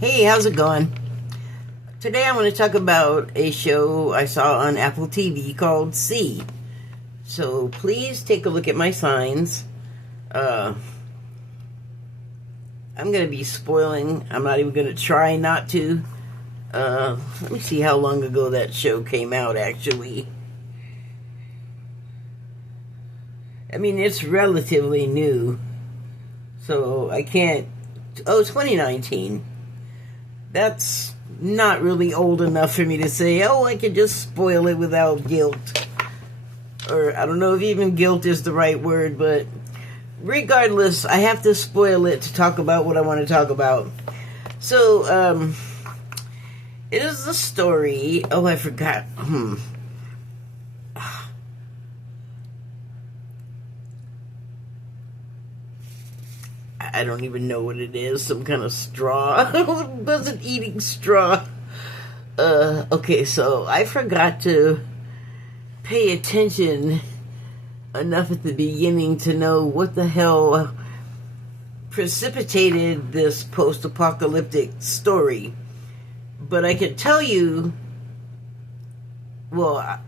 Hey, how's it going? Today I want to talk about a show I saw on Apple TV called See. So please take a look at my signs. I'm going to be spoiling. I'm not even going to try not to. Let me see how long ago that show came out, actually. I mean, it's relatively new. So I can't... Oh, 2019. That's not really old enough for me to say, oh, I can just spoil it without guilt. Or I don't know if even guilt is the right word, but regardless, I have to spoil it to talk about what I want to talk about. So, it is the story... Oh, I forgot. I don't even know what it is. Some kind of straw. I wasn't eating straw. Okay, so I forgot to pay attention enough at the beginning to know what the hell precipitated this post-apocalyptic story. But I can tell you, well,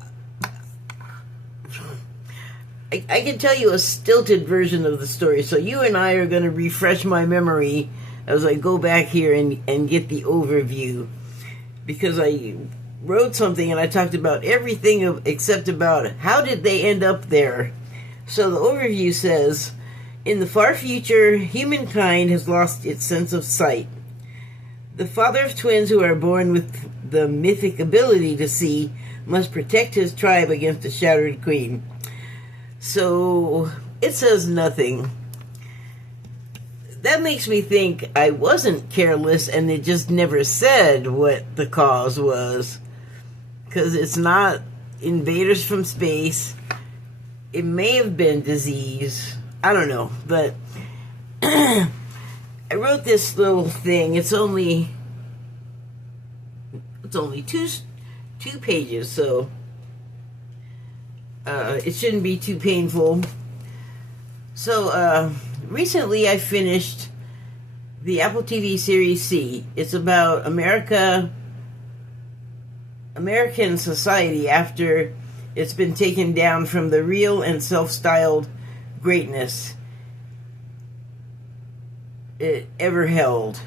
I can tell you a stilted version of the story, so you and I are going to refresh my memory as I go back here and get the overview. Because I wrote something and I talked about everything except about how did they end up there. So the overview says, in the far future, humankind has lost its sense of sight. The father of twins who are born with the mythic ability to see must protect his tribe against the shattered queen. So, it says nothing. That makes me think I wasn't careless and it just never said what the cause was. Because it's not invaders from space. It may have been disease. I don't know. But I wrote this little thing. It's only two pages, so... it shouldn't be too painful. So, recently I finished the Apple TV series See. It's about American society after it's been taken down from the real and self-styled greatness it ever held.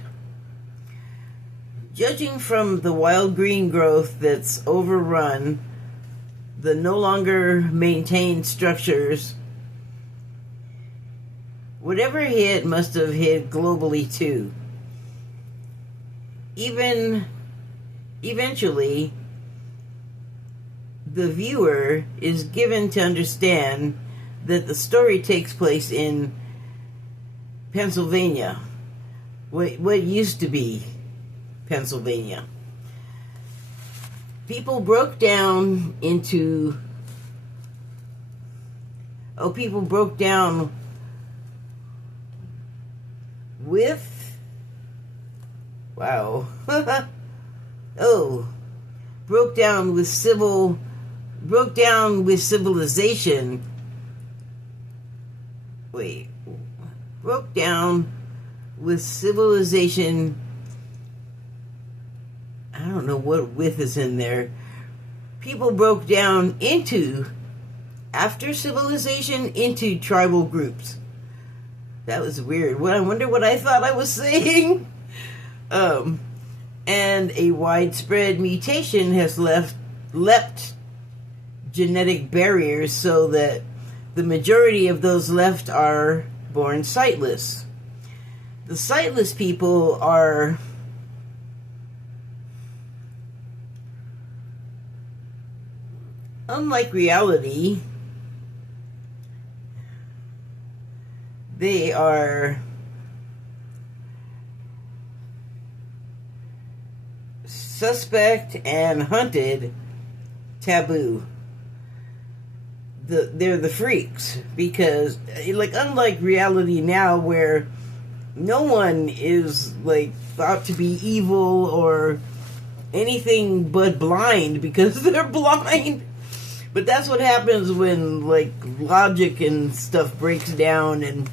Judging from the wild green growth that's overrun the no longer maintained structures, whatever hit must have hit globally too. Eventually, the viewer is given to understand that the story takes place in Pennsylvania, what used to be Pennsylvania. People broke down with... Wow. Broke down with civilization. Wait. Broke down with civilization... I don't know what with is in there. People broke down after civilization, into tribal groups. That was weird. Well, I wonder what I thought I was saying. And a widespread mutation has leapt genetic barriers so that the majority of those left are born sightless. The sightless people are... unlike reality, they are suspect and hunted taboo. They're the freaks, because unlike reality now where no one is thought to be evil or anything but blind because they're blind. But that's what happens when, logic and stuff breaks down, and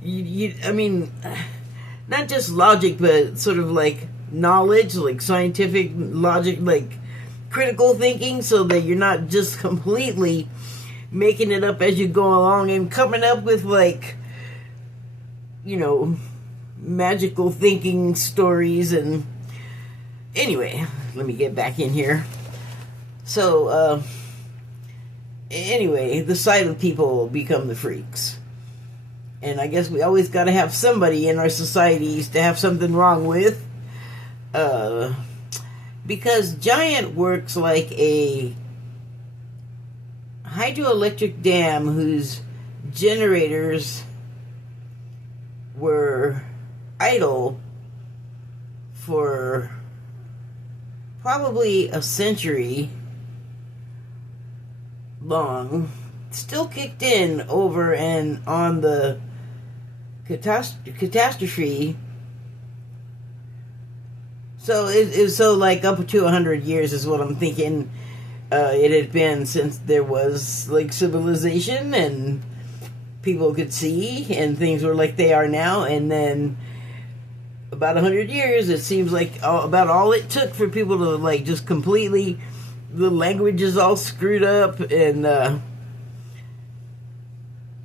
I mean, not just logic, but sort of knowledge, like scientific logic, like critical thinking, so that you're not just completely making it up as you go along and coming up with, like, you know, magical thinking stories. And anyway, let me get back in here. So anyway, the silent people become the freaks, and I guess we always got to have somebody in our societies to have something wrong with, because Giant works like a hydroelectric dam whose generators were idle for probably a century long, still kicked in over and on the catastrophe. So it's so like up to 100 years is what I'm thinking it had been since there was like civilization and people could see and things were like they are now. And then about 100 years, it seems like about all it took for people to like just completely, the language is all screwed up. And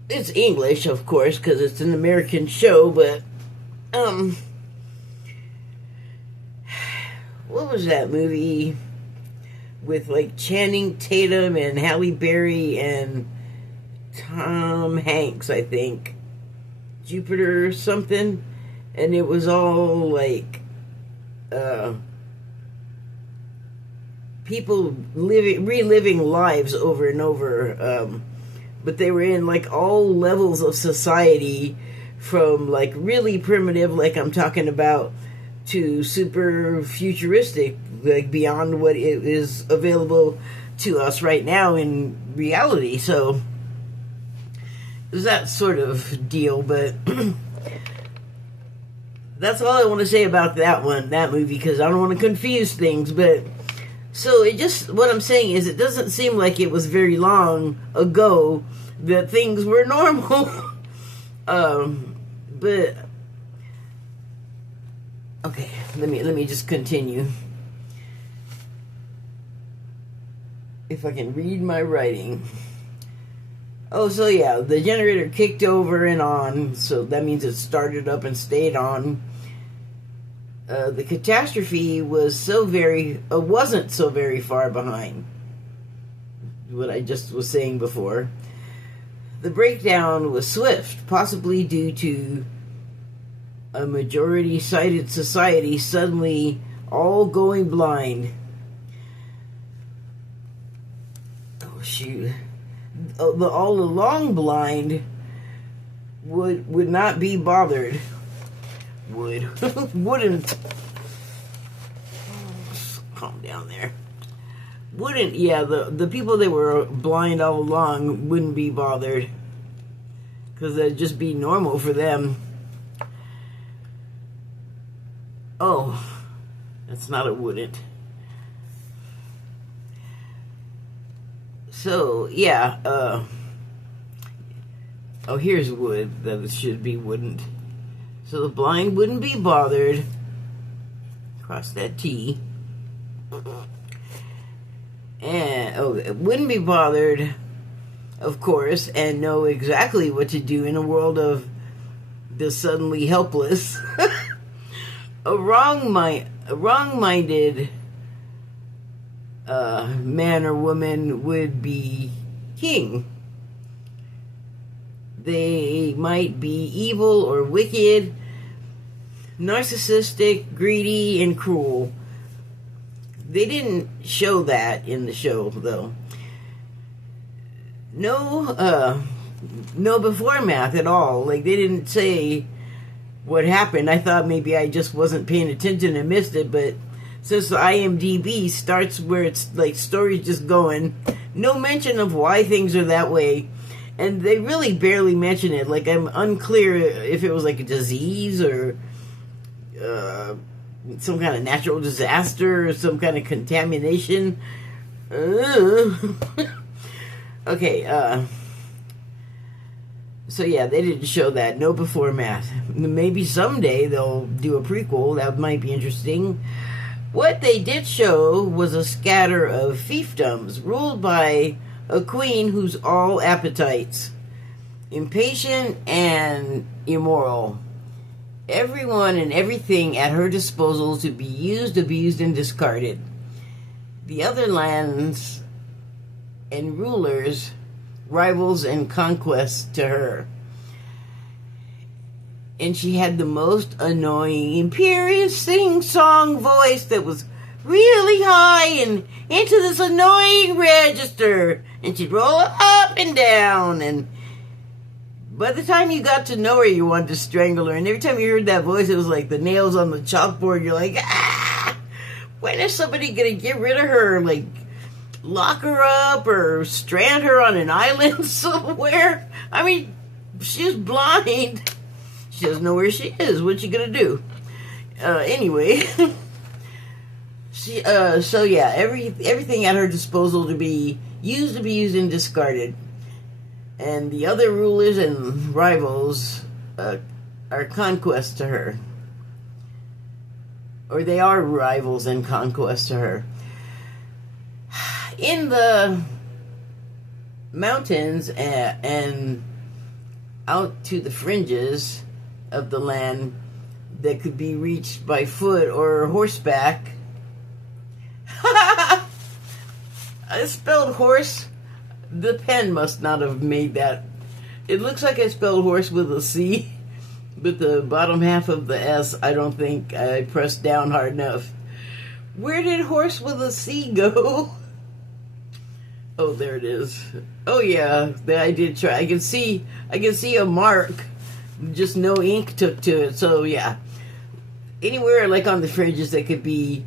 it's English, of course, because it's an American show. But what was that movie with like Channing Tatum and Halle Berry and Tom Hanks, I think, Jupiter or something, and it was all like people reliving lives over and over, but they were in like all levels of society, from like really primitive, like I'm talking about, to super futuristic, like beyond what is available to us right now in reality. So that sort of deal. But that's all I want to say about that movie, because I don't want to confuse things. But so it just, what I'm saying is, it doesn't seem like it was very long ago that things were normal. But okay, let me just continue. If I can read my writing. Oh, so yeah, the generator kicked over and on, so that means it started up and stayed on. The catastrophe was wasn't so very far behind what I just was saying before. The breakdown was swift, possibly due to a majority-sided society suddenly all going blind. Oh, shoot. All along blind would not be bothered. Wouldn't. Calm down there. Wouldn't, yeah, the people that were blind all along wouldn't be bothered, because that'd just be normal for them. Oh, that's not a wouldn't. So, yeah, oh, here's would, that it should be wouldn't. So the blind wouldn't be bothered. Cross that T. And, oh, it wouldn't be bothered, of course, and know exactly what to do in a world of the suddenly helpless. A wrong-minded man or woman would be king. They might be evil or wicked, narcissistic, greedy, and cruel. They didn't show that in the show, though. No before math at all. Like, they didn't say what happened. I thought maybe I just wasn't paying attention and missed it, but since the IMDb starts where it's like stories just going, no mention of why things are that way, and they really barely mention it. Like, I'm unclear if it was like a disease or some kind of natural disaster or some kind of contamination. Okay, So yeah, they didn't show that. No before math. Maybe someday they'll do a prequel. That might be interesting. What they did show was a scatter of fiefdoms ruled by a queen who's all appetites, impatient and immoral. Everyone and everything at her disposal to be used, abused, and discarded. The other lands and rulers, rivals and conquests to her. And she had the most annoying, imperious sing-song voice that was really high and into this annoying register. And she'd roll it up and down. And by the time you got to know her, you wanted to strangle her. And every time you heard that voice, it was like the nails on the chalkboard. You're like, ah! When is somebody going to get rid of her? Like, lock her up or strand her on an island somewhere? I mean, she's blind. She doesn't know where she is. What's she gonna do? Anyway, so yeah, everything at her disposal to be used, abused, and discarded. And the other rulers and rivals are conquests to her, or they are rivals and conquests to her. In the mountains and out to the fringes of the land that could be reached by foot or horseback. I spelled horse. The pen must not have made that. It looks like I spelled horse with a C, but the bottom half of the S, I don't think I pressed down hard enough. Where did horse with a C go? Oh, there it is. Oh yeah, I did try. I can see a mark. Just no ink took to it. So yeah, anywhere like on the fringes that could be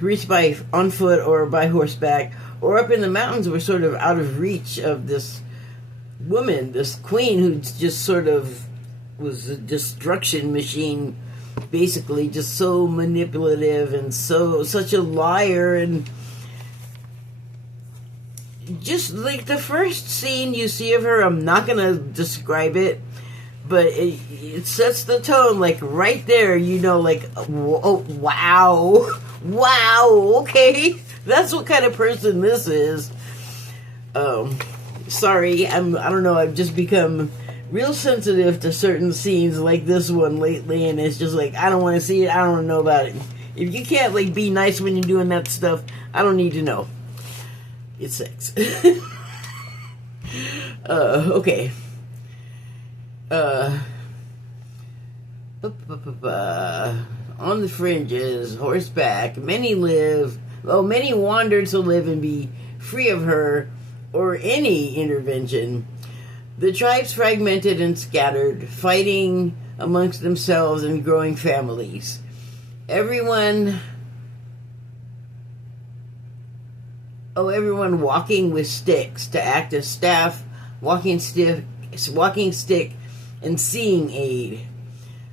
reached by on foot or by horseback, or up in the mountains were sort of out of reach of this woman, this queen who just sort of was a destruction machine, basically, just so manipulative and such a liar. And just like the first scene you see of her, I'm not gonna describe it, but it sets the tone, like right there, you know, like, oh, wow, okay, that's what kind of person this is. Sorry, I don't know, I've just become real sensitive to certain scenes like this one lately, and it's just like, I don't want to see it, I don't know about it. If you can't like be nice when you're doing that stuff, I don't need to know. It's sex. Okay. On the fringes, horseback, many wander to live and be free of her or any intervention. The tribes fragmented and scattered, fighting amongst themselves and growing families. Everyone walking with sticks to act as staff, walking stick, and seeing aid.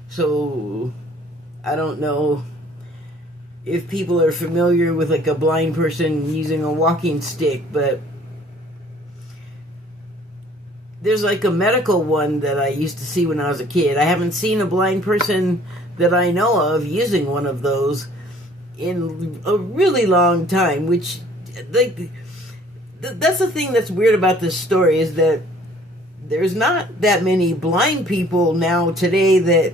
So, I don't know if people are familiar with like a blind person using a walking stick, but there's like a medical one that I used to see when I was a kid. I haven't seen a blind person that I know of using one of those in a really long time, which, like, that's the thing that's weird about this story, is that there's not that many blind people now today that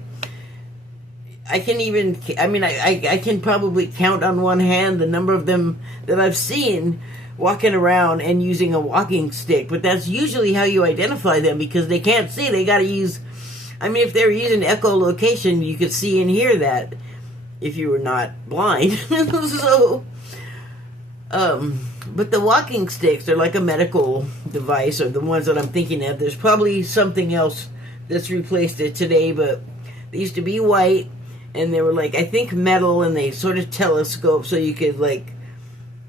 I can even, I can probably count on one hand the number of them that I've seen walking around and using a walking stick. But that's usually how you identify them, because they can't see. They got to use, if they're using echolocation, you could see and hear that if you were not blind. So, but the walking sticks are like a medical device, or the ones that I'm thinking of. There's probably something else that's replaced it today, but they used to be white, and they were like, I think metal, and they sort of telescope, so you could like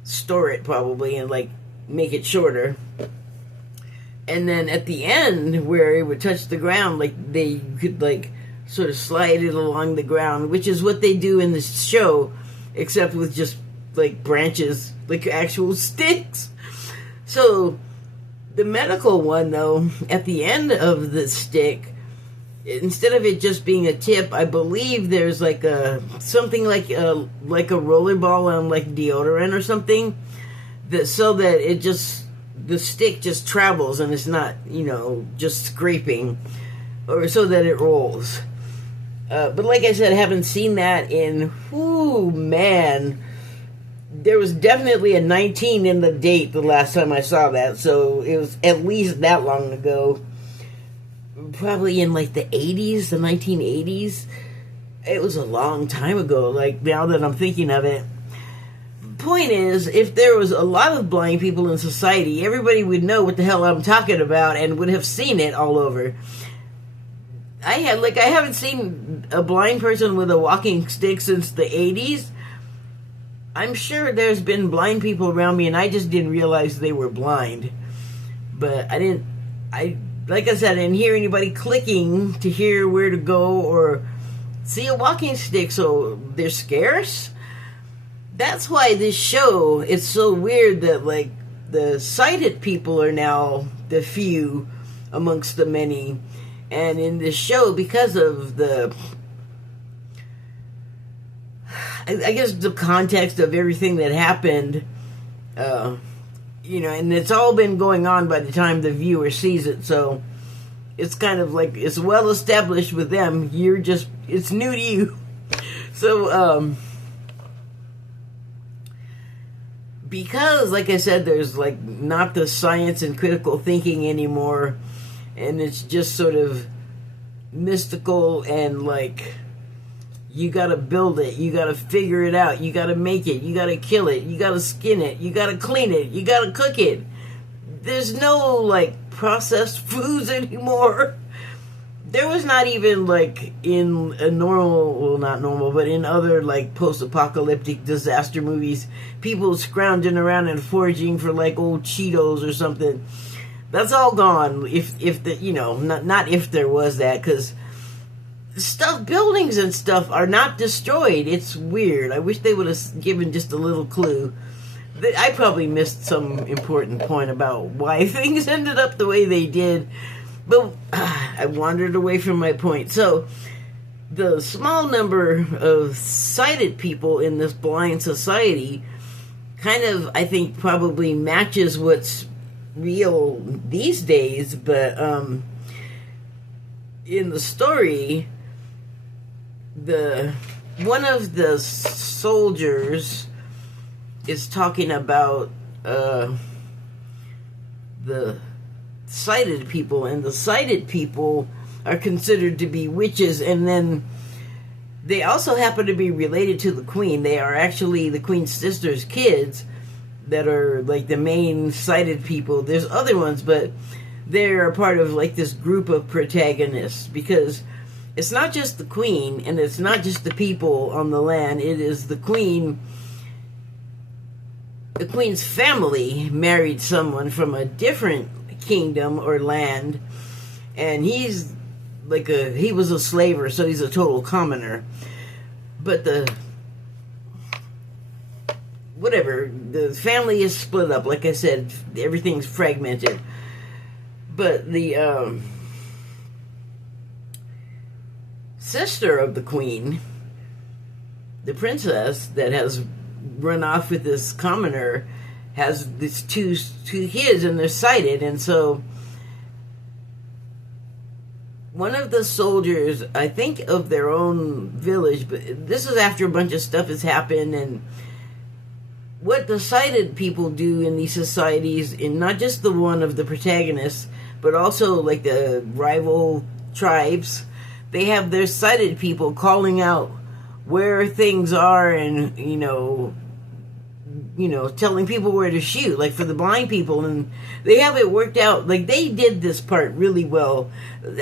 store it probably and like make it shorter. And then at the end, where it would touch the ground, like they could like sort of slide it along the ground, which is what they do in this show, except with just like branches, like actual sticks. So The medical one, though, at the end of the stick, instead of it just being a tip, I believe there's like something like a rollerball on like deodorant or something, that so that it just, the stick just travels and it's not, just scraping, or so that it rolls. But like I said, I haven't seen that in, man, there was definitely a 19 in the date the last time I saw that, so it was at least that long ago. Probably in like the 80s, the 1980s. It was a long time ago, like now that I'm thinking of it. Point is, if there was a lot of blind people in society, everybody would know what the hell I'm talking about and would have seen it all over. I haven't seen a blind person with a walking stick since the 80s. I'm sure there's been blind people around me and I just didn't realize they were blind. But like I said, I didn't hear anybody clicking to hear where to go or see a walking stick, so they're scarce. That's why this show, it's so weird that like the sighted people are now the few amongst the many. And in this show, because of I guess the context of everything that happened, and it's all been going on by the time the viewer sees it, so it's kind of like, it's well established with them, it's new to you. So, because, like I said, there's like not the science and critical thinking anymore, and it's just sort of mystical and like, you gotta build it, you gotta figure it out, you gotta make it, you gotta kill it, you gotta skin it, you gotta clean it, you gotta cook it. There's no, like, processed foods anymore. There was not even, like, in a normal, well, not normal, but in other, like, post-apocalyptic disaster movies, people scrounging around and foraging for, like, old Cheetos or something. That's all gone, if not if there was that, because buildings and stuff are not destroyed. It's weird. I wish they would have given just a little clue. I probably missed some important point about why things ended up the way they did, but I wandered away from my point. So, the small number of sighted people in this blind society kind of, I think, probably matches what's real these days, but in the story, one of the soldiers is talking about the sighted people, and the sighted people are considered to be witches, and then they also happen to be related to the queen. They are actually the queen's sister's kids that are like the main sighted people. There's other ones, but they're a part of like this group of protagonists, because it's not just the queen, and it's not just the people on the land. It is the queen. The queen's family married someone from a different kingdom or land, and he was a slaver, so he's a total commoner. But the family is split up. Like I said, everything's fragmented. But the sister of the queen, the princess that has run off with this commoner, has these two kids, and they're sighted. And so one of the soldiers, I think of their own village, but this is after a bunch of stuff has happened, and what the sighted people do in these societies, in not just the one of the protagonists, but also like the rival tribes, they have their sighted people calling out where things are, and telling people where to shoot, like for the blind people, and they have it worked out. Like, they did this part really well.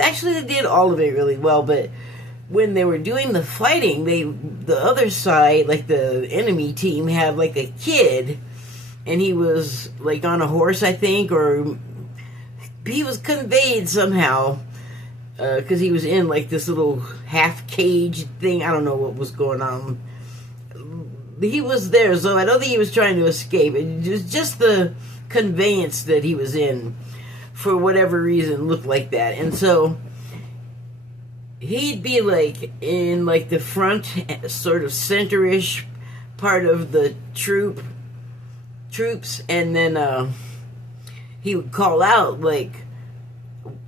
Actually, they did all of it really well, but when they were doing the fighting, the other side, like the enemy team, had like a kid, and he was like on a horse, I think, or he was conveyed somehow, because he was in like this little half cage thing. I don't know what was going on. He was there, so I don't think he was trying to escape. It was just the conveyance that he was in. for whatever reason, looked like that. And so he'd be like in like the front, sort of center-ish part of the troops, and then he would call out like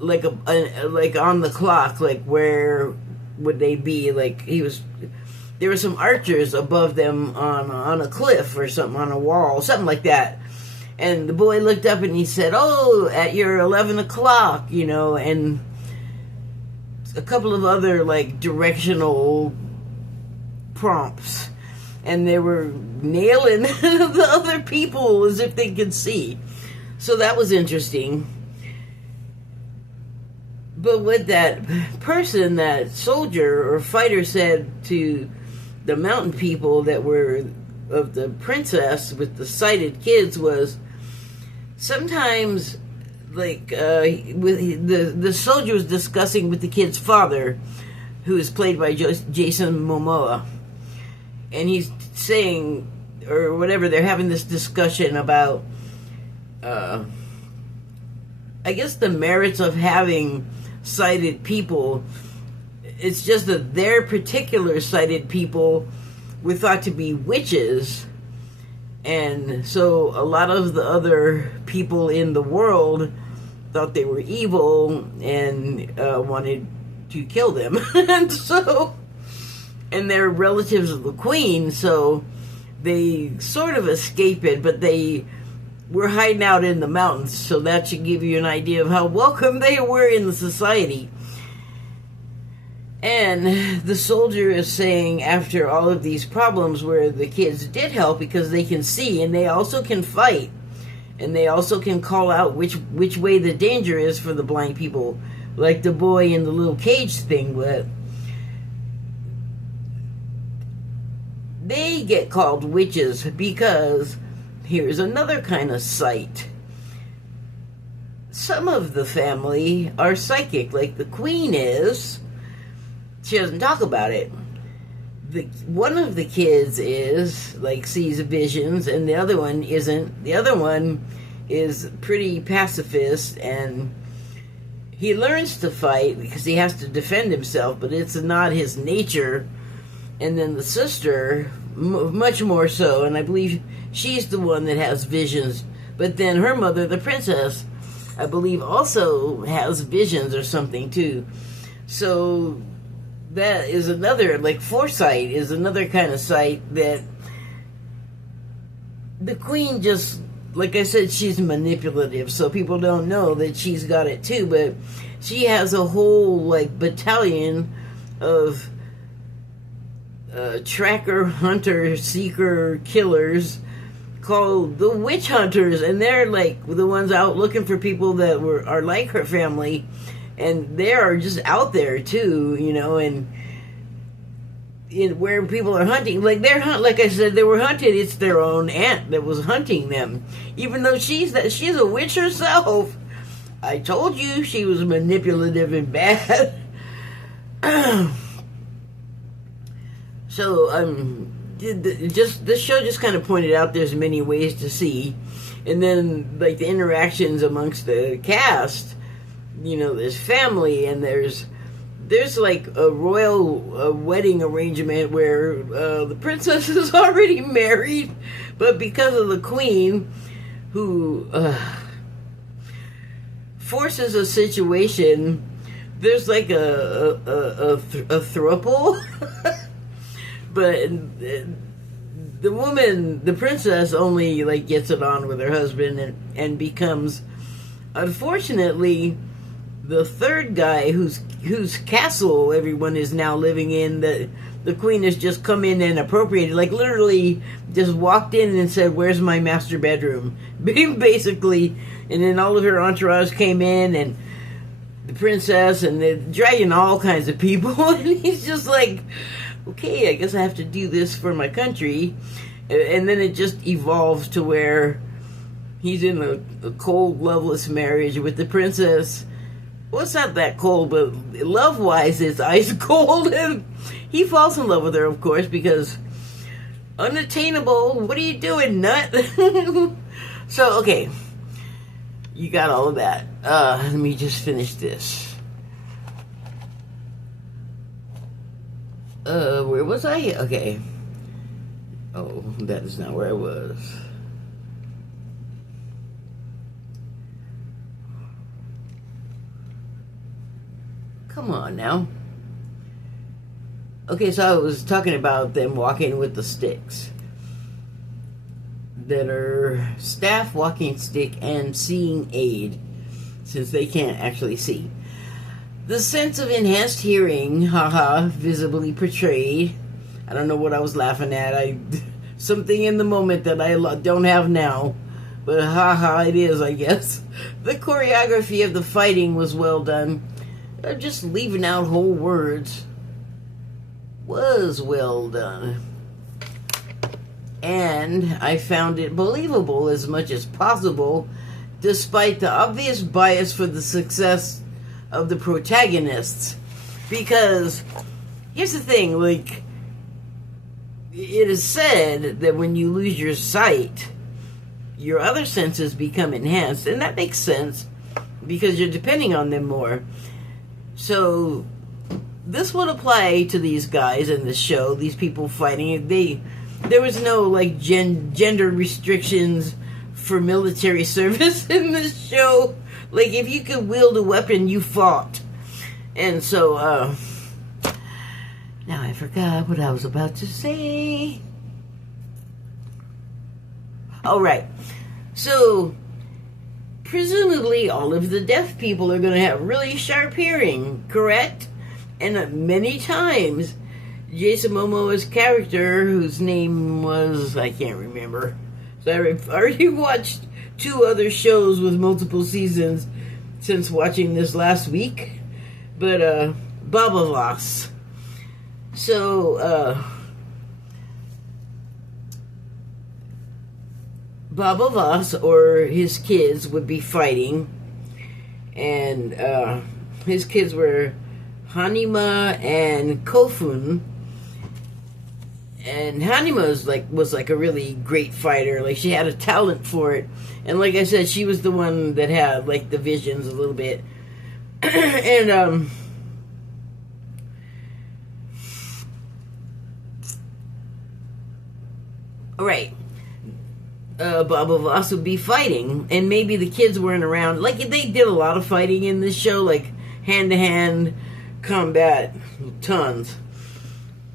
on the clock, like where would they be? Like there were some archers above them on a cliff or something, on a wall, something like that. And the boy looked up and he said, "Oh, at your 11 o'clock," you know, and a couple of other like directional prompts. And they were nailing the other people as if they could see. So that was interesting. But what that person, that soldier or fighter, said to the mountain people that were of the princess with the sighted kids was, sometimes, like, with the soldier was discussing with the kid's father, who is played by Jason Momoa, and he's saying, or whatever, they're having this discussion about, I guess, the merits of having sighted people. It's just that their particular sighted people were thought to be witches, and so a lot of the other people in the world thought they were evil and wanted to kill them. and they're relatives of the queen, so they sort of escape it, but they were hiding out in the mountains, so that should give you an idea of how welcome they were in the society. And the soldier is saying, after all of these problems where the kids did help because they can see and they also can fight, and they also can call out which way the danger is for the blind people, like the boy in the little cage thing, but they get called witches because here's another kind of sight. Some of the family are psychic, like the queen is. She doesn't talk about it. One of the kids is, like, sees visions, and the other one isn't. The other one is pretty pacifist, and he learns to fight because he has to defend himself, but it's not his nature. And then the sister, much more so, and I believe she's the one that has visions. But then her mother, the princess, I believe also has visions or something too. So that is another, like, foresight is another kind of sight that the queen just, like I said, she's manipulative, so people don't know that she's got it too, but she has a whole, like, battalion of tracker, hunter, seeker, killers called the Witch Hunters, and they're like the ones out looking for people that are like her family, and they are just out there too, you know, and in where people are hunting, like like I said, they were hunted. It's their own aunt that was hunting them, even though she's a witch herself. I told you she was manipulative and bad. So this show just kind of pointed out there's many ways to see, and then like the interactions amongst the cast, you know, there's family, and there's like a royal wedding arrangement where the princess is already married, but because of the queen, who forces a situation, there's like a throuple. But the woman, the princess, only like gets it on with her husband and becomes, unfortunately, the third guy whose castle everyone is now living in. The queen has just come in and appropriated, like literally just walked in and said, "Where's my master bedroom?" Basically, and then all of her entourage came in, and the princess, and they're dragging all kinds of people, and he's just like, okay, I guess I have to do this for my country. And then it just evolves to where he's in a cold, loveless marriage with the princess. Well, it's not that cold, but love-wise, it's ice cold. And he falls in love with her, of course, because unattainable. What are you doing, nut? So, okay. You got all of that. Let me just finish this. Where was I? Okay. Oh, that is not where I was. Come on now. Okay, so I was talking about them walking with the sticks. That are staff walking stick and seeing aid, since they can't actually see. The sense of enhanced hearing, haha, visibly portrayed. I don't know what I was laughing at. Something in the moment that I don't have now. But haha, it is, I guess. The choreography of the fighting was well done. Just leaving out whole words. Was well done. And I found it believable as much as possible, despite the obvious bias for the success of the protagonists. Because, here's the thing, like, it is said that when you lose your sight, your other senses become enhanced, and that makes sense, because you're depending on them more. So, this would apply to these guys in the show, these people fighting. There was no, like, gender restrictions for military service in this show. Like, if you could wield a weapon, you fought. And so, now I forgot what I was about to say. All right. So, presumably all of the deaf people are going to have really sharp hearing, correct? And many times, Jason Momoa's character, whose name was, I can't remember. So I've already watched 2 other shows with multiple seasons since watching this last week. But, Baba Voss. So, Baba Voss or his kids would be fighting. And, his kids were Hanima and Kofun. And Hanima was like a really great fighter. Like, she had a talent for it. And like I said, she was the one that had, like, the visions a little bit. And, right. Baba Voss would be fighting. And maybe the kids weren't around. Like, they did a lot of fighting in this show. Like, hand-to-hand combat. Tons.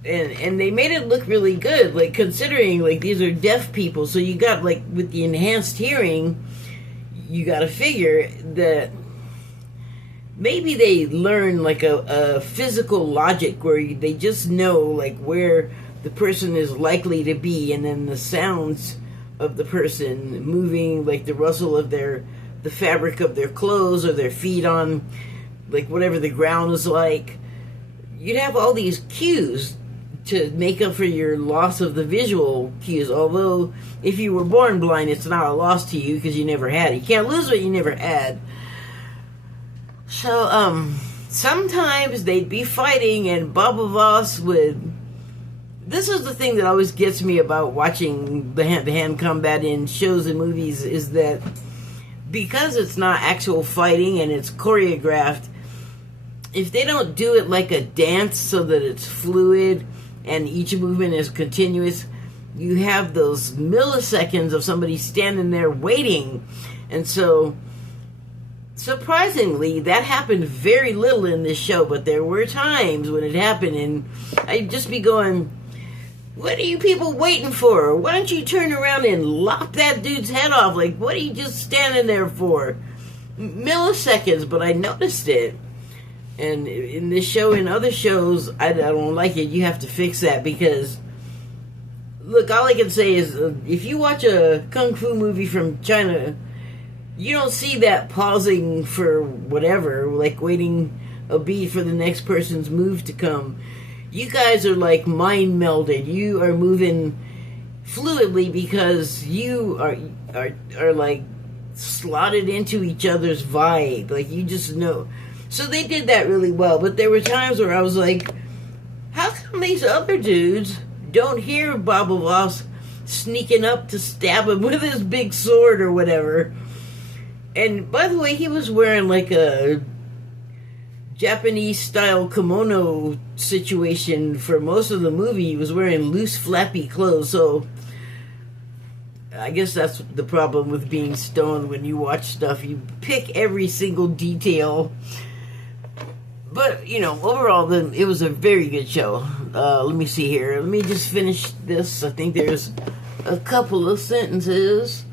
And they made it look really good, like, considering, like, these are deaf people, so you got, like, with the enhanced hearing, you gotta figure that maybe they learn, like, a physical logic where they just know, like, where the person is likely to be, and then the sounds of the person moving, like the rustle of the fabric of their clothes, or their feet on, like, whatever the ground is like. You'd have all these cues to make up for your loss of the visual cues. Although, if you were born blind, it's not a loss to you because you never had it. You can't lose what you never had. So, sometimes they'd be fighting and Baba Voss would... This is the thing that always gets me about watching the hand-to-hand combat in shows and movies, is that because it's not actual fighting and it's choreographed, if they don't do it like a dance so that it's fluid and each movement is continuous, you have those milliseconds of somebody standing there waiting. And so, surprisingly, that happened very little in this show, but there were times when it happened, and I'd just be going, what are you people waiting for? Why don't you turn around and lop that dude's head off? Like, what are you just standing there for? Milliseconds, but I noticed it. And in this show and other shows, I don't like it. You have to fix that because, look, all I can say is if you watch a kung fu movie from China, you don't see that pausing for whatever, like waiting a beat for the next person's move to come. You guys are like mind melded. You are moving fluidly because you are like slotted into each other's vibe. Like, you just know. So they did that really well, but there were times where I was like, how come these other dudes don't hear Baba Voss sneaking up to stab him with his big sword or whatever? And by the way, he was wearing like a Japanese style kimono situation for most of the movie. He was wearing loose, flappy clothes, so I guess that's the problem with being stoned when you watch stuff. You pick every single detail. But, you know, overall, it was a very good show. Let me see here. Let me just finish this. I think there's a couple of sentences.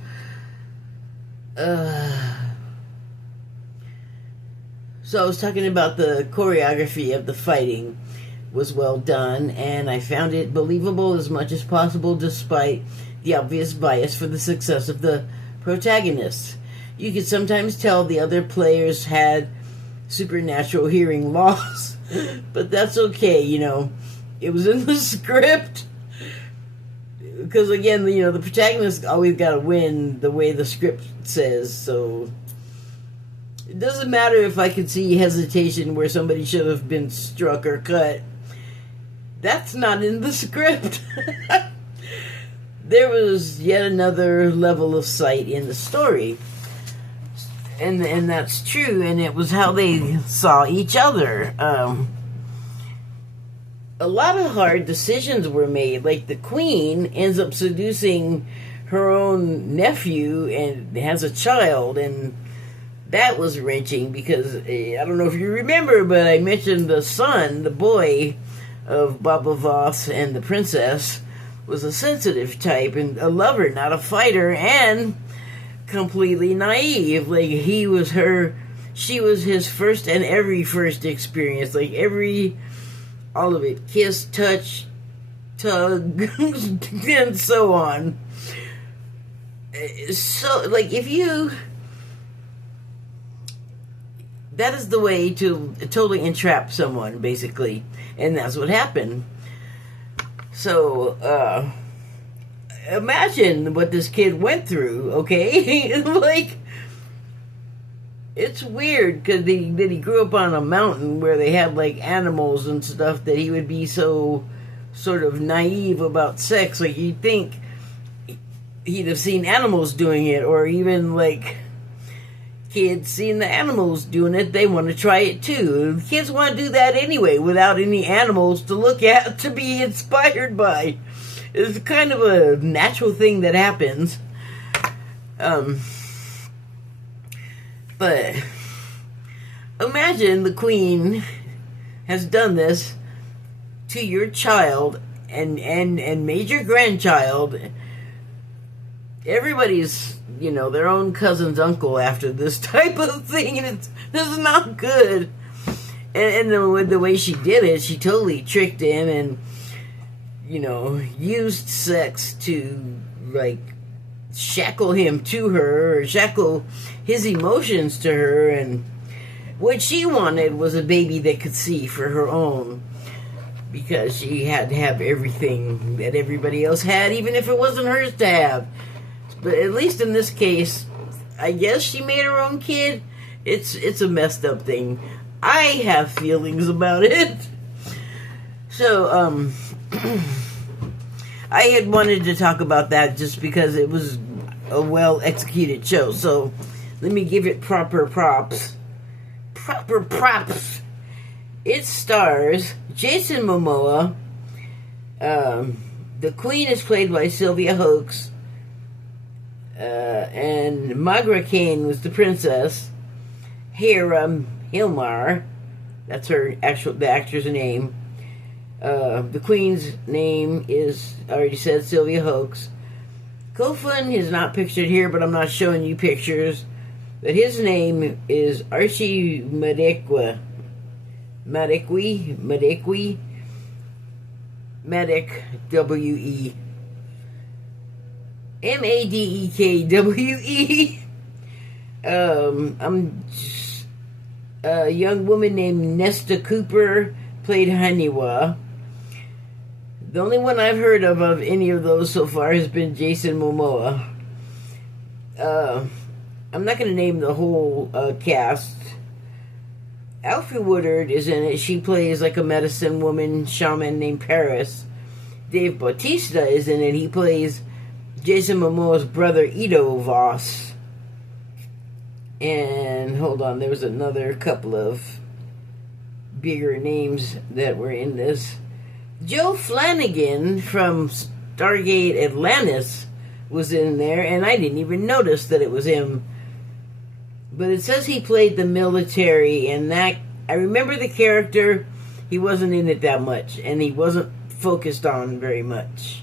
So I was talking about the choreography of the fighting was well done, and I found it believable as much as possible despite the obvious bias for the success of the protagonists. You could sometimes tell the other players had supernatural hearing loss, but that's okay, you know. It was in the script. Because again, you know, the protagonist always got to win the way the script says, so it doesn't matter if I could see hesitation where somebody should have been struck or cut. That's not in the script. There was yet another level of sight in the story. And that's true, and it was how they saw each other. A lot of hard decisions were made. Like the queen ends up seducing her own nephew and has a child, and that was wrenching because I don't know if you remember, but I mentioned the son, the boy of Baba Voss and the princess, was a sensitive type and a lover, not a fighter, and completely naive. Like she was his first and every first experience. Like all of it, kiss, touch, tug, and so on. So, like, that is the way to totally entrap someone, basically, and that's what happened. So, imagine what this kid went through, okay? Like, it's weird because he grew up on a mountain where they had, like, animals and stuff, that he would be so sort of naive about sex. Like, you'd think he'd have seen animals doing it, or even, like, kids seeing the animals doing it, they want to try it too. Kids want to do that anyway without any animals to look at, to be inspired by. It's kind of a natural thing that happens. But imagine the queen has done this to your child and made your grandchild. Everybody's, you know, their own cousin's uncle after this type of thing, and it's not good. And the way she did it, she totally tricked him and, you know, used sex to, like, shackle him to her, or shackle his emotions to her, and what she wanted was a baby that could see for her own, because she had to have everything that everybody else had, even if it wasn't hers to have. But at least in this case, I guess she made her own kid. It's a messed up thing. I have feelings about it. So, I had wanted to talk about that just because it was a well-executed show. So, let me give it proper props. Proper props. It stars Jason Momoa. The Queen is played by Sylvia Hoeks. And Magra Kane was the princess. Hera Hilmar, that's the actor's name. The Queen's name is, I already said, Sylvia Hoeks. Kofun is not pictured here, but I'm not showing you pictures. But his name is Archie Madekwe. Madekwe, W-E. Madekwe. A young woman named Nesta Cooper played Haniwa. The only one I've heard of any of those so far has been Jason Momoa. I'm not going to name the whole cast. Alfre Woodard is in it. She plays like a medicine woman shaman named Paris. Dave Bautista is in it. He plays Jason Momoa's brother, Ido Voss. And hold on, there was another couple of bigger names that were in this. Joe Flanagan from Stargate Atlantis was in there, and I didn't even notice that it was him. But it says he played the military, and that I remember the character. He wasn't in it that much, and he wasn't focused on very much.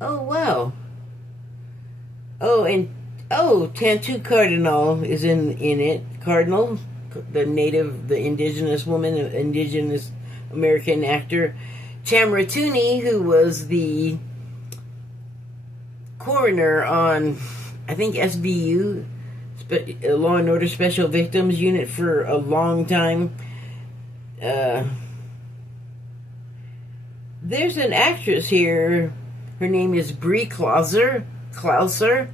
Oh, wow. Oh, and Tantu Cardinal is in it. Cardinal, the indigenous woman, indigenous American actor. Tamara Tooney, who was the coroner on, I think, SVU, Law and Order Special Victims Unit, for a long time. There's an actress here. Her name is Brie Klauser. Klauser.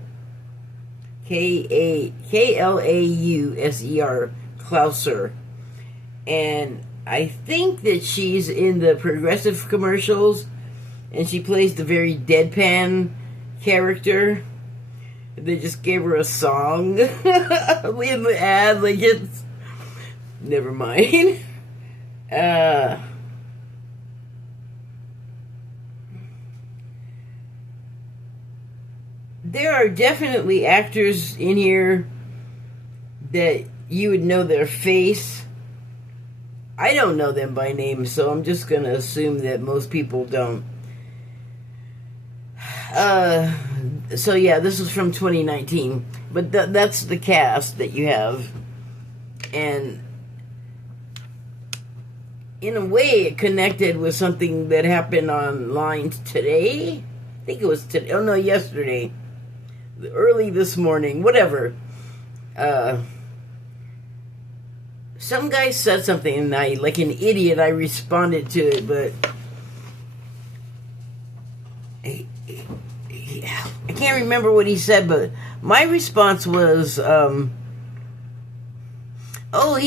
Klauser. Klauser. And I think that she's in the Progressive commercials, and she plays the very deadpan character. They just gave her a song in the ad, like it's... Never mind. There are definitely actors in here that you would know their face. I don't know them by name, so I'm just going to assume that most people don't. So yeah, this is from 2019, but that's the cast that you have. And in a way, it connected with something that happened online today. I think it was today. Oh no, yesterday. Early this morning, whatever. Some guy said something, and I, like an idiot, I responded to it, but I can't remember what he said, but my response was, he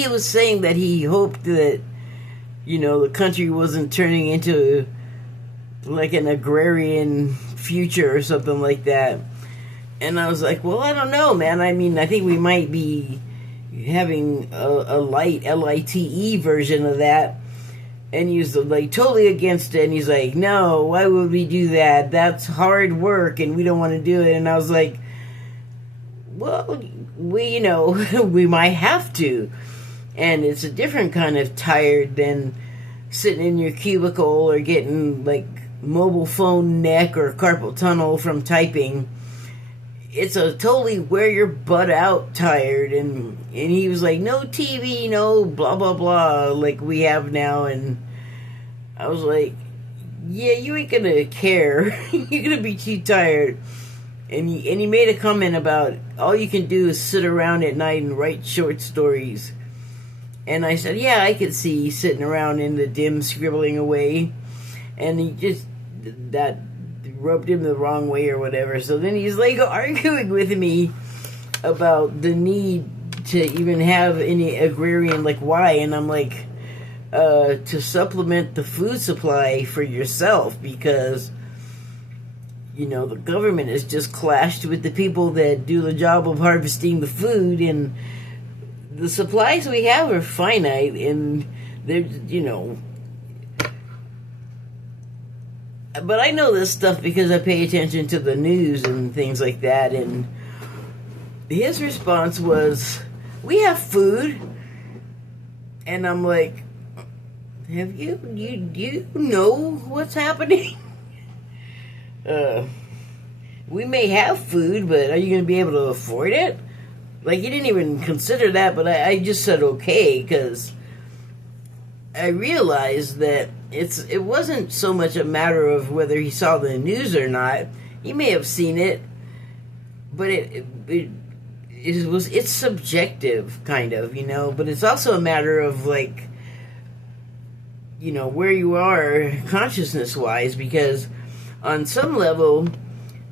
was saying that he hoped that, the country wasn't turning into like an agrarian future or something like that. And I was like, well, I don't know, man. I mean, I think we might be having a light, L-I-T-E version of that. And he was like totally against it. And he's like, no, why would we do that? That's hard work and we don't want to do it. And I was like, well, we we might have to. And it's a different kind of tired than sitting in your cubicle or getting like mobile phone neck or carpal tunnel from typing. It's a totally wear your butt out tired. And he was like, no TV, no blah, blah, blah, like we have now. And I was like, yeah, you ain't gonna care. You're gonna be too tired. And he made a comment about all you can do is sit around at night and write short stories. And I said, yeah, I could see you sitting around in the dim scribbling away. And he just, that rubbed him the wrong way or whatever. So then he's like arguing with me about the need to even have any agrarian, like why. And I'm like, to supplement the food supply for yourself, because the government has just clashed with the people that do the job of harvesting the food, and the supplies we have are finite, and they're, but I know this stuff because I pay attention to the news and things like that. And his response was, we have food. And I'm like, have you know what's happening? We may have food, but are you going to be able to afford it? Like, he didn't even consider that, but I just said okay, because I realized that it wasn't so much a matter of whether he saw the news or not. He may have seen it, but it's subjective, kind of, but it's also a matter of, like, where you are consciousness-wise, because on some level,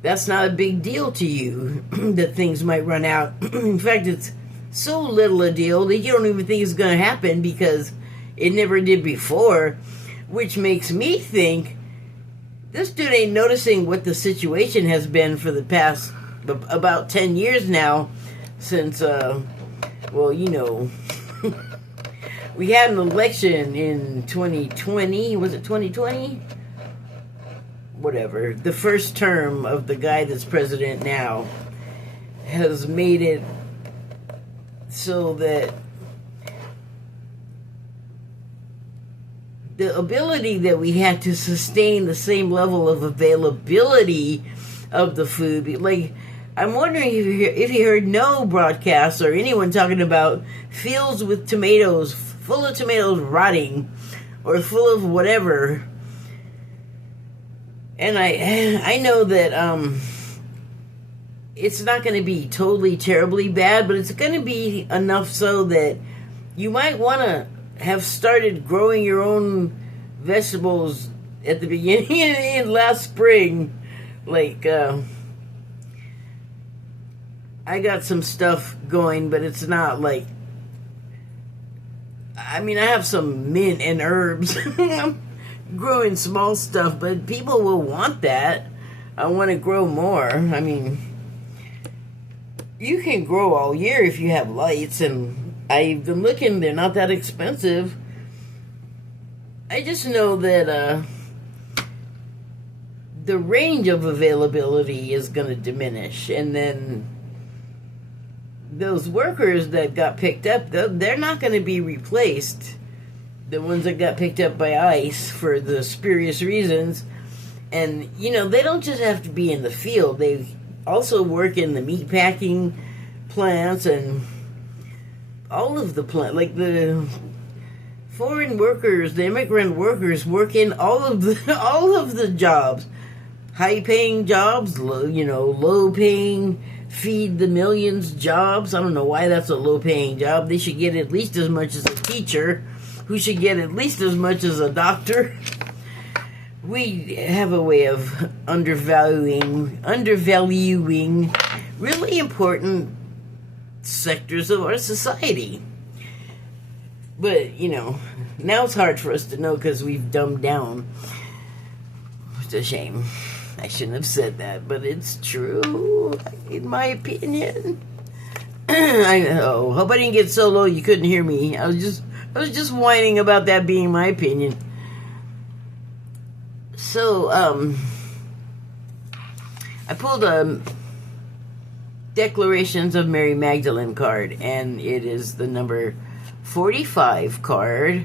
that's not a big deal to you that things might run out. In fact, it's so little a deal that you don't even think it's going to happen because it never did before, which makes me think this dude ain't noticing what the situation has been for the past about 10 years now since, well, we had an election in 2020. Was it 2020? Whatever. The first term of the guy that's president now has made it so that the ability that we had to sustain the same level of availability of the food, like, I'm wondering if you heard no broadcasts or anyone talking about fields with tomatoes, full of tomatoes rotting, or full of whatever. And I know that it's not going to be totally terribly bad, but it's going to be enough so that you might want to have started growing your own vegetables at the beginning last spring. Like, I got some stuff going, but it's not like, I mean, I have some mint and herbs. I'm growing small stuff, but people will want that. I want to grow more. I mean, you can grow all year if you have lights, and I've been looking, they're not that expensive. I just know that the range of availability is going to diminish, and then those workers that got picked up, they're not going to be replaced. The ones that got picked up by ICE for the spurious reasons. And, they don't just have to be in the field. They also work in the meat packing plants and all of the plants. Like the foreign workers, the immigrant workers work in all of the jobs. High-paying jobs, low-paying, feed the millions jobs. I don't know why that's a low-paying job. They should get at least as much as a teacher, who should get at least as much as a doctor. We have a way of undervaluing really important sectors of our society. But, now it's hard for us to know because we've dumbed down. It's a shame. I shouldn't have said that, but it's true, in my opinion. I know. Hope I didn't get so low you couldn't hear me. I was just whining about that being my opinion. So, I pulled a Declarations of Mary Magdalene card, and it is the number 45 card,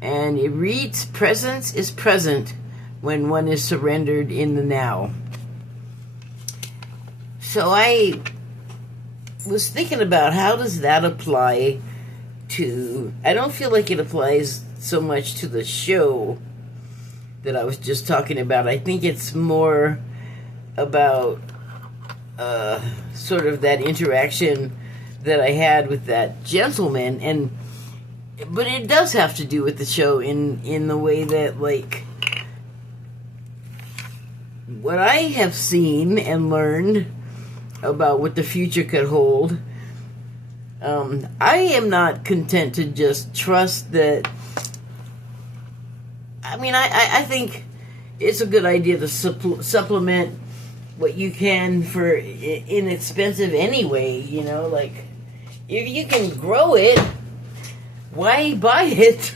and it reads, "Presence is present when one is surrendered in the now." So I was thinking about how does that apply to, I don't feel like it applies so much to the show that I was just talking about. I think it's more about sort of that interaction that I had with that gentleman, but it does have to do with the show in the way that, like, what I have seen and learned about what the future could hold, I am not content to just trust that. I mean, I think it's a good idea to supplement what you can for inexpensive anyway, like, if you can grow it, why buy it?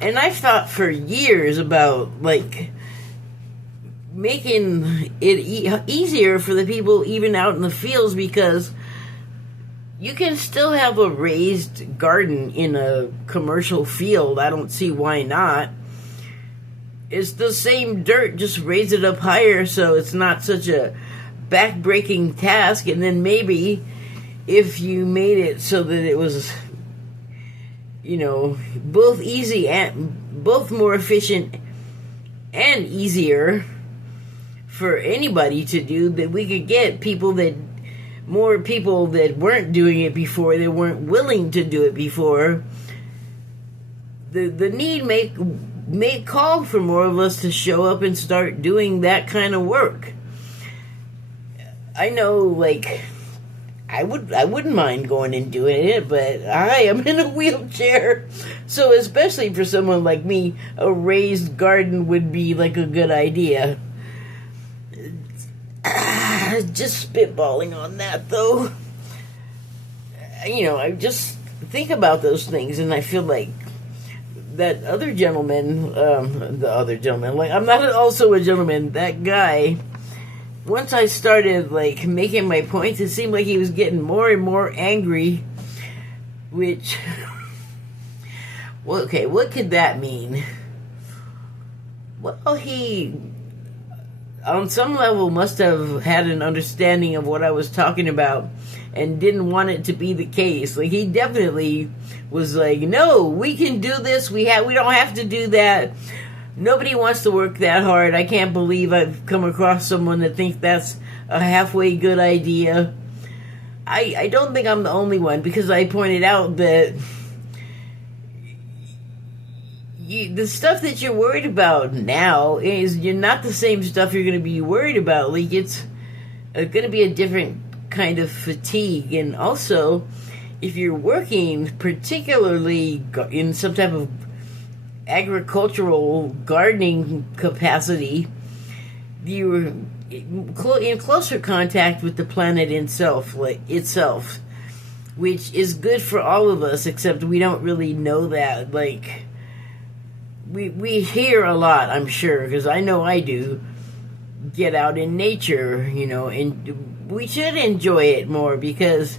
And I've thought for years about, like, making it easier for the people even out in the fields, because you can still have a raised garden in a commercial field. I don't see why not. It's the same dirt, just raise it up higher so it's not such a back-breaking task. And then maybe if you made it so that it was, both easy and both more efficient and easier for anybody to do, that we could get more people that weren't doing it before, that weren't willing to do it before. The need may call for more of us to show up and start doing that kind of work. I know, like, I wouldn't mind going and doing it, but I am in a wheelchair, so especially for someone like me, a raised garden would be like a good idea. Just spitballing on that, though. I just think about those things, and I feel like that other gentleman, the other gentleman, like, I'm not also a gentleman, that guy, once I started, like, making my points, it seemed like he was getting more and more angry, which, well, okay, what could that mean? Well, he, on some level, must have had an understanding of what I was talking about and didn't want it to be the case. Like, he definitely was like, no, we can do this. We don't have to do that. Nobody wants to work that hard. I can't believe I've come across someone that thinks that's a halfway good idea. I don't think I'm the only one, because I pointed out that the stuff that you're worried about now is you're not the same stuff you're going to be worried about. Like, it's going to be a different kind of fatigue. And also, if you're working particularly in some type of agricultural gardening capacity, you're in closer contact with the planet itself, which is good for all of us, except we don't really know that. Like, we hear a lot, I'm sure, because I know I do, get out in nature, and we should enjoy it more, because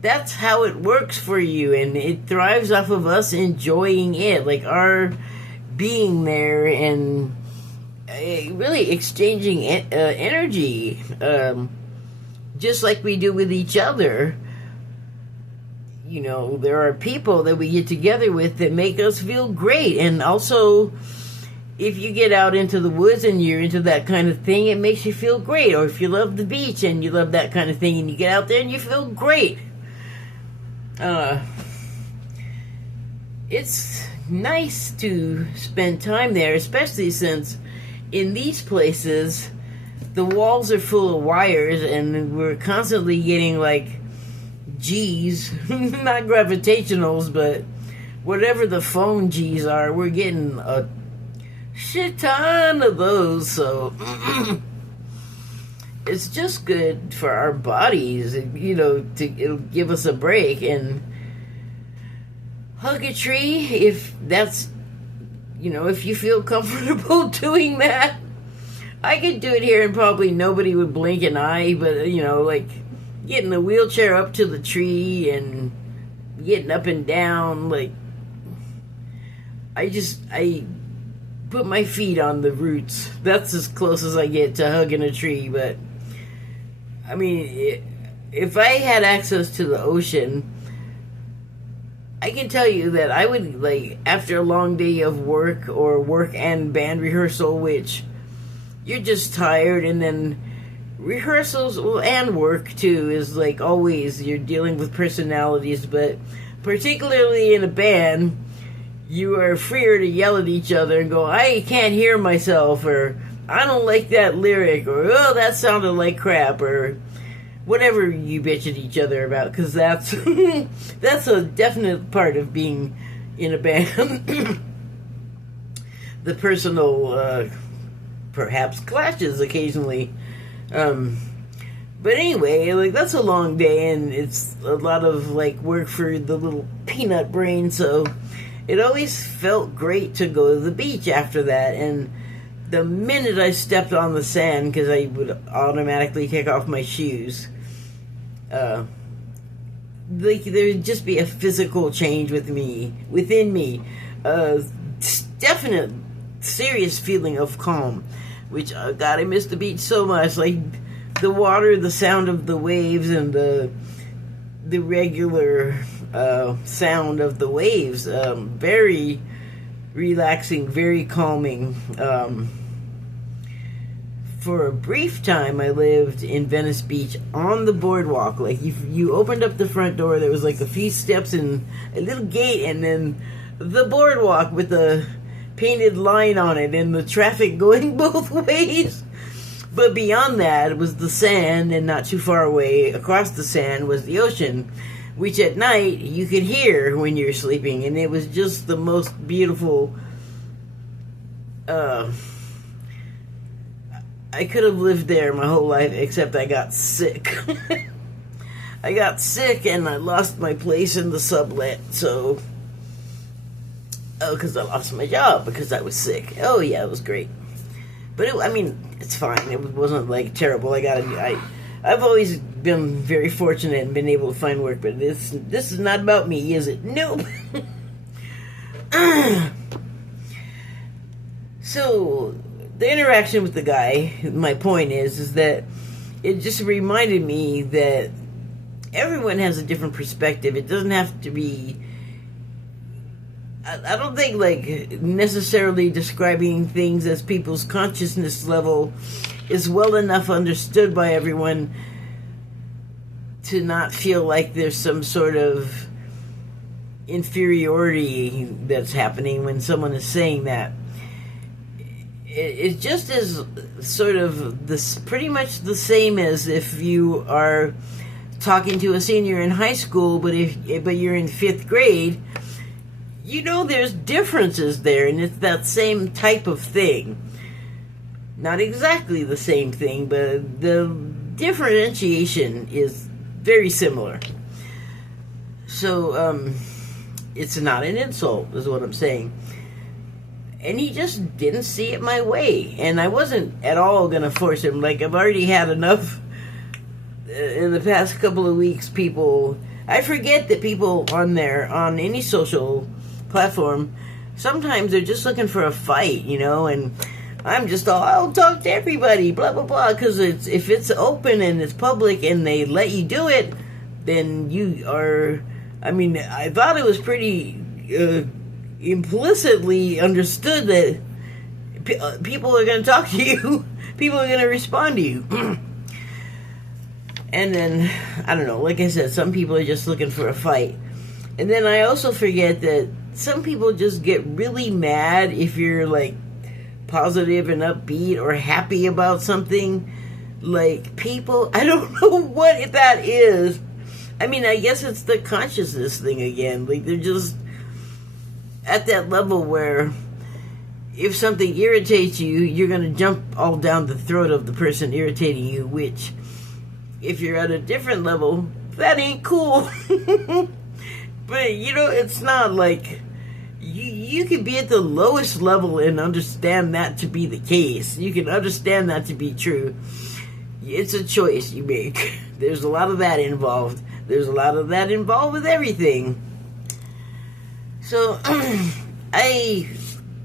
that's how it works for you, and it thrives off of us enjoying it, like our being there and really exchanging energy, just like we do with each other. There are people that we get together with that make us feel great, and also, if you get out into the woods and you're into that kind of thing, it makes you feel great. Or if you love the beach and you love that kind of thing and you get out there and you feel great. It's nice to spend time there, especially since in these places the walls are full of wires and we're constantly getting like G's, not gravitationals, but whatever the phone G's are, we're getting a shit ton of those, so it's just good for our bodies, it'll give us a break. And hug a tree if that's, if you feel comfortable doing that. I could do it here and probably nobody would blink an eye, but like getting the wheelchair up to the tree and getting up and down, like I put my feet on the roots. That's as close as I get to hugging a tree. But I mean, if I had access to the ocean, I can tell you that I would, like, after a long day of work or work and band rehearsal, which you're just tired, and then rehearsals and work too is like always you're dealing with personalities, but particularly in a band, you are freer to yell at each other and go, I can't hear myself, or I don't like that lyric, or oh, that sounded like crap, or whatever you bitch at each other about, because that's that's a definite part of being in a band. The personal perhaps clashes occasionally, but anyway, like, that's a long day and it's a lot of like work for the little peanut brain, so it always felt great to go to the beach after that. And the minute I stepped on the sand, because I would automatically take off my shoes, like, there'd just be a physical change within me, definite, serious feeling of calm, which, God, I miss the beach so much. Like, the water, the sound of the waves, and the regular sound of the waves, very relaxing, very calming. For a brief time, I lived in Venice Beach on the boardwalk. Like, you opened up the front door, there was like a few steps and a little gate, and then the boardwalk with the painted line on it and the traffic going both ways. But beyond that, it was the sand, and not too far away across the sand was the ocean, which at night you could hear when you're sleeping, and it was just the most beautiful. I could have lived there my whole life, except I got sick. I got sick and I lost my place in the sublet, so... Oh, because I lost my job because I was sick. Oh, yeah, it was great. But, I mean, it's fine. It wasn't, like, terrible. I've always been very fortunate and been able to find work, but this is not about me, is it? Nope. So, the interaction with the guy, my point is that it just reminded me that everyone has a different perspective. It doesn't have to be... I don't think, like, necessarily describing things as people's consciousness level is well enough understood by everyone to not feel like there's some sort of inferiority that's happening when someone is saying that. It just is sort of this, pretty much the same as if you are talking to a senior in high school, but you're in 5th grade. You know there's differences there, and it's that same type of thing. Not exactly the same thing, but the differentiation is very similar. So, it's not an insult, is what I'm saying. And he just didn't see it my way. And I wasn't at all going to force him. Like, I've already had enough in the past couple of weeks, people... I forget that people on any social platform, sometimes they're just looking for a fight, you know, and I'm just all, I'll talk to everybody, blah, blah, blah, because if it's open and it's public and they let you do it, then you are, I mean, I thought it was pretty implicitly understood that people are going to talk to you, people are going to respond to you. And then, I don't know, like I said, some people are just looking for a fight. And then I also forget that some people just get really mad if you're, like, positive and upbeat or happy about something. Like, people, I don't know what that is. I mean, I guess it's the consciousness thing again. Like, they're just at that level where if something irritates you, you're going to jump all down the throat of the person irritating you, which, if you're at a different level, that ain't cool. But, you know, it's not like... You can be at the lowest level and understand that to be the case. You can understand that to be true. It's a choice you make. There's a lot of that involved. There's a lot of that involved with everything. So, I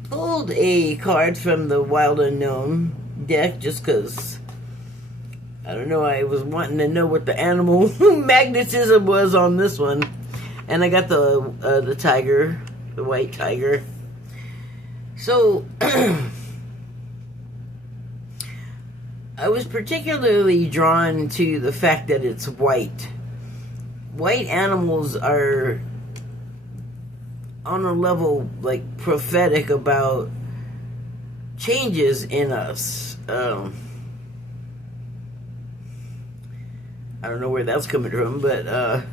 pulled a card from the Wild Unknown deck just because, I don't know, I was wanting to know what the animal magnetism was on this one. And I got the tiger, the white tiger. So, I was particularly drawn to the fact that it's white. White animals are on a level, like, prophetic about changes in us. I don't know where that's coming from, but,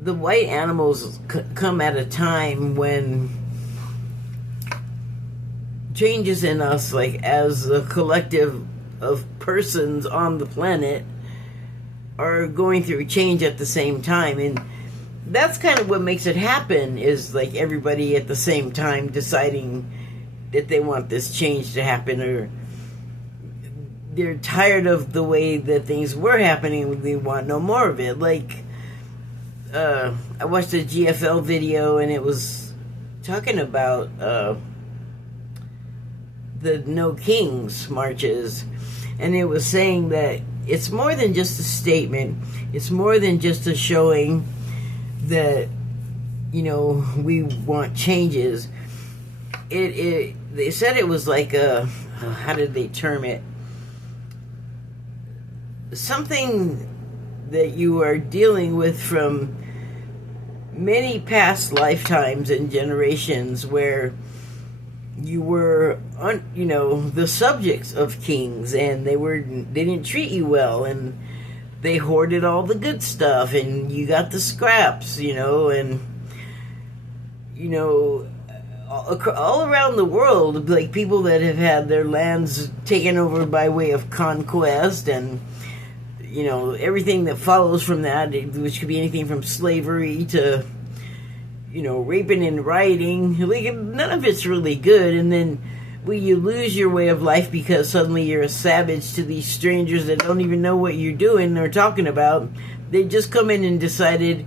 the white animals come at a time when changes in us, like as a collective of persons on the planet, are going through change at the same time. And that's kind of what makes it happen, is like everybody at the same time deciding that they want this change to happen, or they're tired of the way that things were happening, they want no more of it. Like, I watched a GFL video and it was talking about the No Kings marches, and it was saying that it's more than just a statement, it's more than just a showing that, you know, we want changes. They said it was like a, how did they term it? Something that you are dealing with from many past lifetimes and generations, where you were, you know, the subjects of kings, and they didn't treat you well, and they hoarded all the good stuff, and you got the scraps, you know, and, you know, all around the world, like people that have had their lands taken over by way of conquest, and everything that follows from that, which could be anything from slavery to raping and rioting. Like, none of it's really good. And then when you lose your way of life because suddenly you're a savage to these strangers that don't even know what you're doing or talking about, they just come in and decided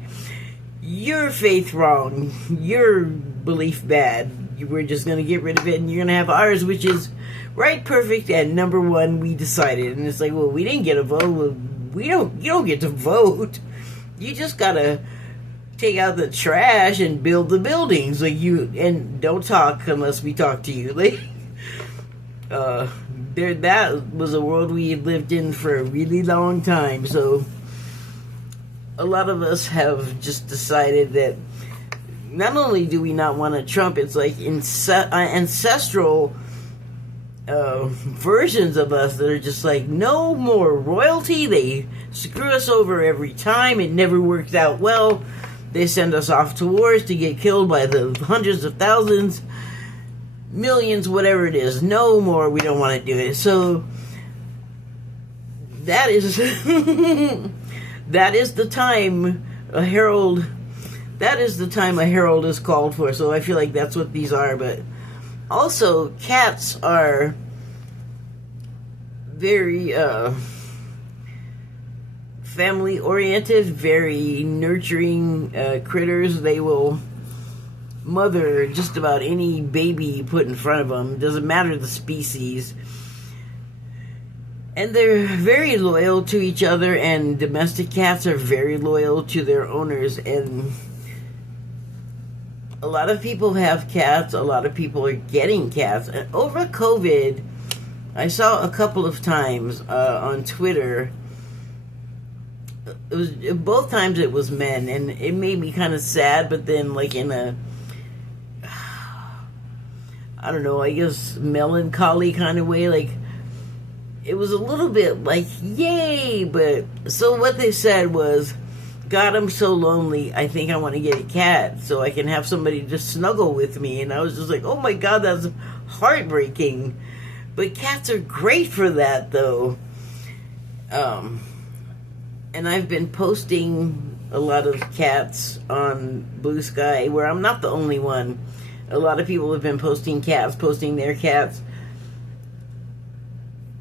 your faith wrong, your belief bad. We're just going to get rid of it, and you're going to have ours, which is right, perfect, and number one. We decided, and it's like, well, we didn't get a vote. Well, you don't get to vote. You just gotta take out the trash and build the buildings, and don't talk unless we talk to you. Like, that was a world we had lived in for a really long time. So a lot of us have just decided that not only do we not want a Trump, it's like ancestral versions of us that are just like, no more royalty. They screw us over every time. It never works out well. They send us off to wars to get killed by the hundreds of thousands, millions, whatever it is. No more. We don't want to do it. So that is that is the time a herald. That is the time a herald is called for. So I feel like that's what these are. But also, cats are very family-oriented, very nurturing critters. They will mother just about any baby you put in front of them. It doesn't matter the species. And they're very loyal to each other, and domestic cats are very loyal to their owners. And a lot of people have cats. A lot of people are getting cats. And over COVID, I saw a couple of times on Twitter. It was both times it was men, and it made me kind of sad. But then, like, in a, I don't know, I guess melancholy kind of way, like, it was a little bit like, yay. But so what they said was, God, I'm so lonely, I think I want to get a cat so I can have somebody just snuggle with me. And I was just like, oh my God, that's heartbreaking. But cats are great for that, though. And I've been posting a lot of cats on Blue Sky, where I'm not the only one. A lot of people have been posting cats, posting their cats.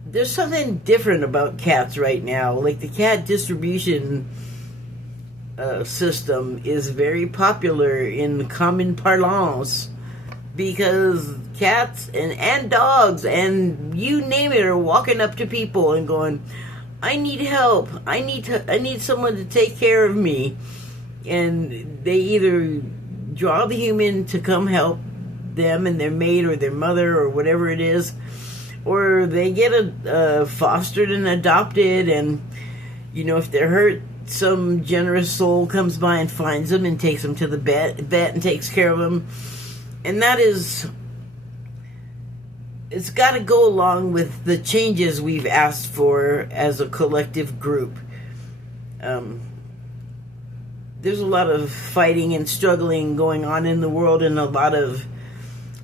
There's something different about cats right now. Like, the cat distribution system is very popular in common parlance, because cats and dogs and you name it are walking up to people and going, I need help. I need someone to take care of me. And they either draw the human to come help them and their mate or their mother or whatever it is, or they get fostered and adopted, and if they're hurt, some generous soul comes by and finds them and takes them to the vet and takes care of them. And that is, it's got to go along with the changes we've asked for as a collective group. There's a lot of fighting and struggling going on in the world, and a lot of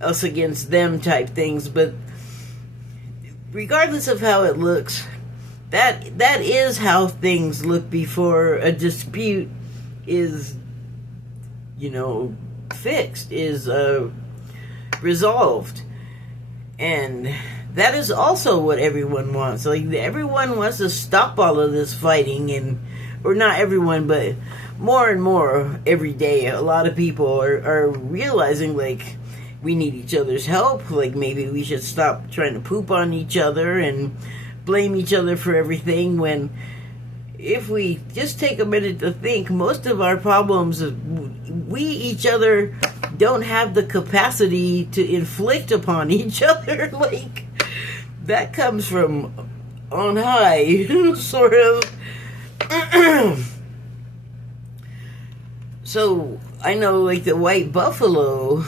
us against them type things, but regardless of how it looks, that is how things look before a dispute is, fixed, is resolved. And that is also what everyone wants. Like, everyone wants to stop all of this fighting, or not everyone, but more and more every day. A lot of people are realizing, like, we need each other's help. Like, maybe we should stop trying to poop on each other and blame each other for everything, when if we just take a minute to think, most of our problems, we each other don't have the capacity to inflict upon each other. Like, that comes from on high, sort of. So I know, like, the white buffalo,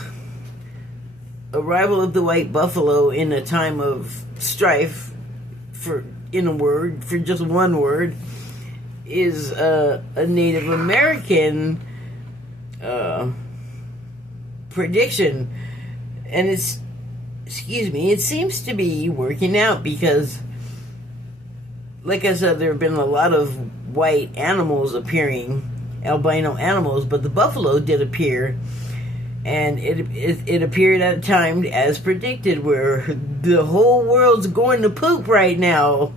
arrival of the white buffalo in a time of strife, for just one word, is a Native American prediction. And it seems to be working out because, like I said, there have been a lot of white animals appearing, albino animals, but the buffalo did appear, and it appeared at a time as predicted, where the whole world's going to poop right now,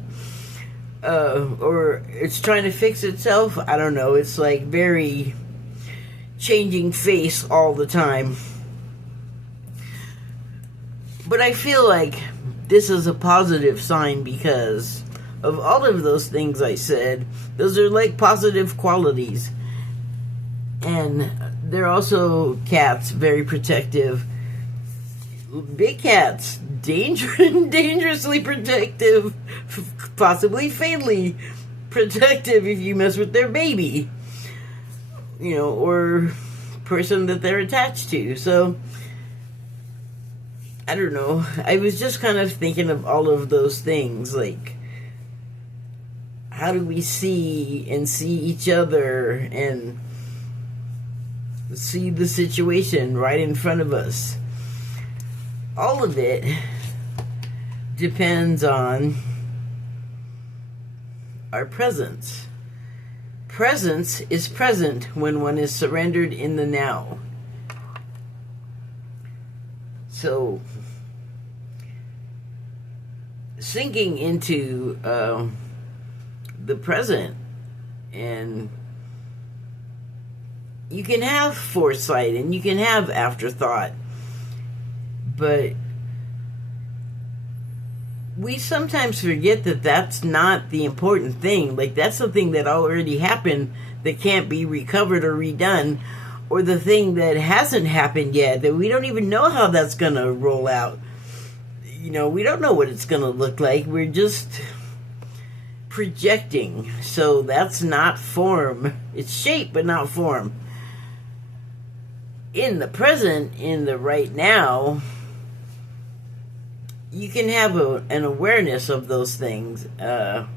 or it's trying to fix itself. I don't know. It's like very changing face all the time. But I feel like this is a positive sign because of all of those things I said. Those are like positive qualities. And they're also cats, very protective. Big cats, dangerously protective, possibly fatally protective if you mess with their baby, or person that they're attached to. So, I don't know. I was just kind of thinking of all of those things, like, how do we see each other and see the situation right in front of us? All of it depends on our presence. Presence is present when one is surrendered in the now. So, sinking into the present, and you can have foresight and you can have afterthought, but we sometimes forget that that's not the important thing. Like, that's something that already happened that can't be recovered or redone, or the thing that hasn't happened yet that we don't even know how that's gonna roll out. We don't know what it's gonna look like. We're just projecting. So that's not form. It's shape, but not form. In the present, in the right now, you can have an awareness of those things. And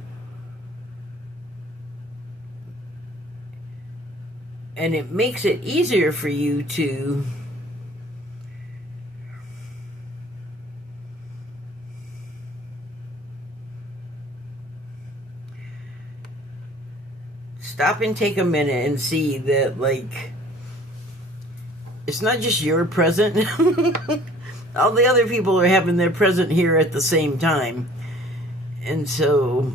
it makes it easier for you to stop and take a minute and see that, like, it's not just your present. All the other people are having their present here at the same time. And so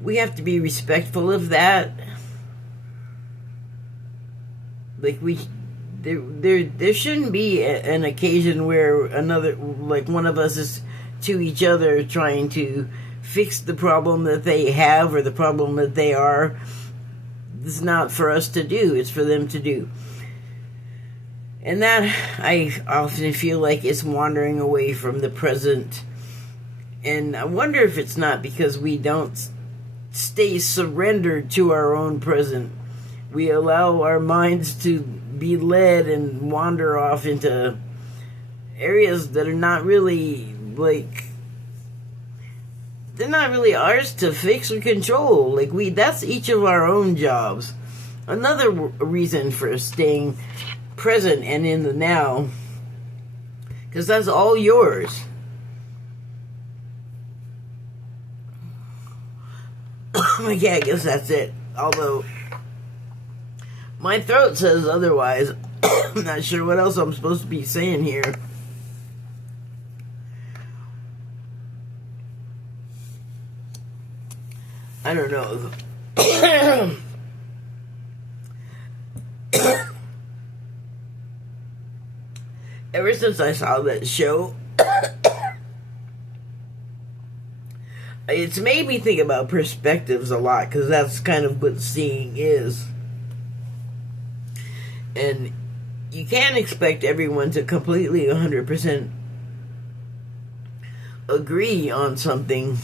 we have to be respectful of that. Like, there shouldn't be an occasion where one of us is to each other trying to fix the problem that they have or the problem that they are. It's not for us to do. It's for them to do. And that, I often feel like, it's wandering away from the present. And I wonder if it's not because we don't stay surrendered to our own present. We allow our minds to be led and wander off into areas that are not really, they're not really ours to fix or control. That's each of our own jobs. Another reason for staying present and in the now, because that's all yours. Yeah, I guess that's it. Although my throat says otherwise. I'm not sure what else I'm supposed to be saying here. I don't know. Ever since I saw that show, it's made me think about perspectives a lot, because that's kind of what seeing is. And you can't expect everyone to completely 100% agree on something.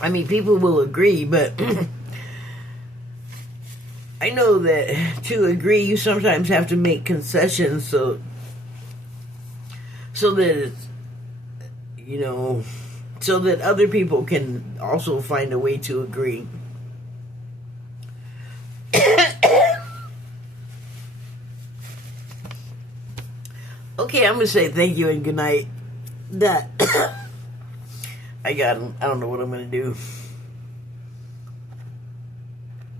I mean, people will agree, but I know that to agree, you sometimes have to make concessions so that it's, so that other people can also find a way to agree. Okay, I'm gonna say thank you and good night. That I don't know what I'm gonna do.